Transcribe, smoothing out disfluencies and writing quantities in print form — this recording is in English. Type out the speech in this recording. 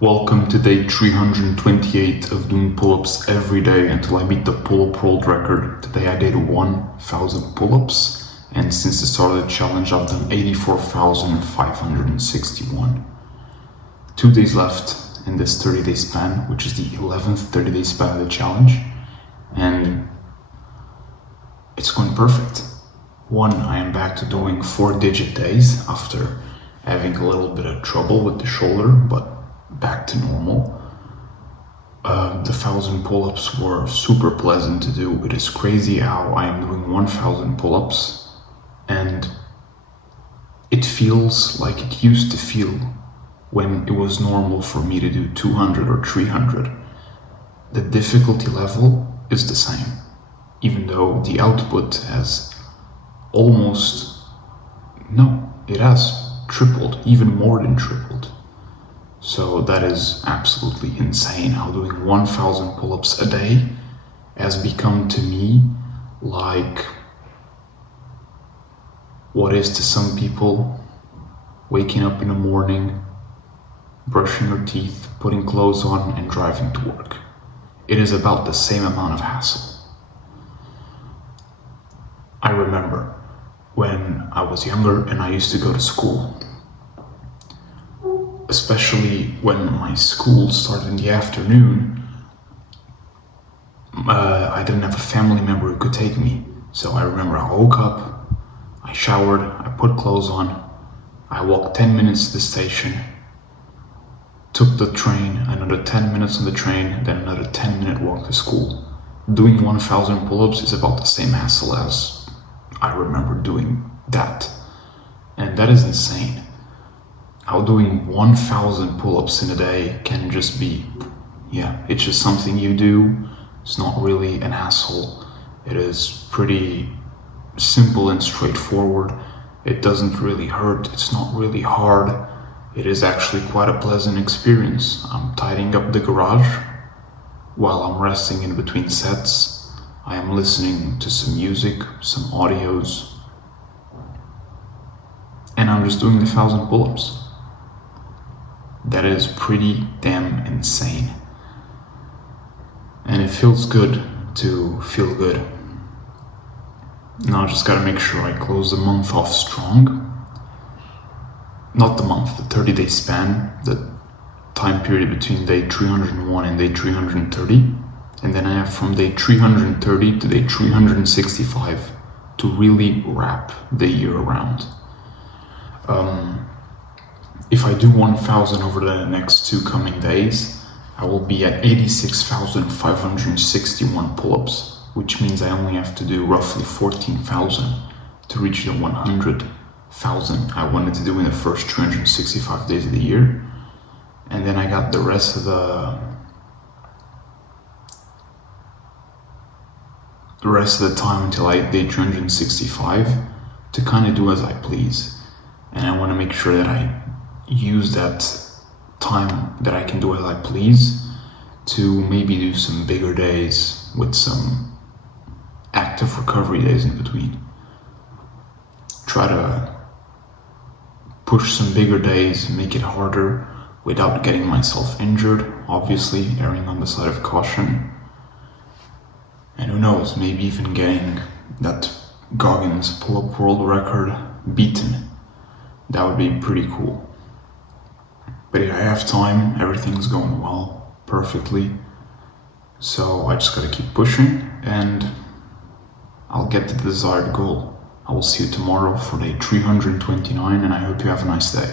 Welcome to day 328 of doing pull-ups every day until I beat the pull-up world record. Today I did 1,000 pull-ups, and since the start of the challenge I've done 84,561. 2 days left in this 30-day span, which is the 11th 30-day span of the challenge, and it's going perfect. I am back to doing 4-digit days after having a little bit of trouble with the shoulder, but back to normal. The 1,000 pull-ups were super pleasant to do. It is crazy how I am doing 1,000 pull-ups and it feels like it used to feel when it was normal for me to do 200 or 300. The difficulty level is the same, even though the output has it has tripled, even more than tripled. So that is absolutely insane how doing 1,000 pull-ups a day has become to me like what is to some people waking up in the morning, brushing your teeth, putting clothes on and driving to work. It is about the same amount of hassle. I remember when I was younger and I used to go to school, especially when my school started in the afternoon. I didn't have a family member who could take me. So I remember I woke up, I showered, I put clothes on, I walked 10 minutes to the station, took the train, another 10 minutes on the train, then another 10-minute walk to school. Doing 1,000 pull-ups is about the same hassle as I remember doing that. And that is insane. How doing 1,000 pull-ups in a day can just be, it's just something you do. It's not really an hassle. It is pretty simple and straightforward. It doesn't really hurt. It's not really hard. It is actually quite a pleasant experience. I'm tidying up the garage while I'm resting in between sets. I am listening to some music, some audios, and I'm just doing the 1,000 pull-ups. That is pretty damn insane. And it feels good to feel good. Now I just gotta make sure I close the month off strong. Not the month, the 30-day span, the time period between day 301 and day 330. And then I have from day 330 to day 365 to really wrap the year around. If I do 1,000 over the next 2 coming days, I will be at 86,561 pull-ups, which means I only have to do roughly 14,000 to reach the 100,000 I wanted to do in the first 365 days of the year. And then I got the rest of the time until day 365 to kind of do as I please. And I want to make sure that I use that time that I can do as I please to maybe do some bigger days with some active recovery days in between. Try to push some bigger days, make it harder without getting myself injured, obviously erring on the side of caution. And who knows, maybe even getting that Goggins pull-up world record beaten. That would be pretty cool. But yeah, I have time, everything's going well, perfectly. So I just gotta keep pushing and I'll get to the desired goal. I will see you tomorrow for day 329 and I hope you have a nice day.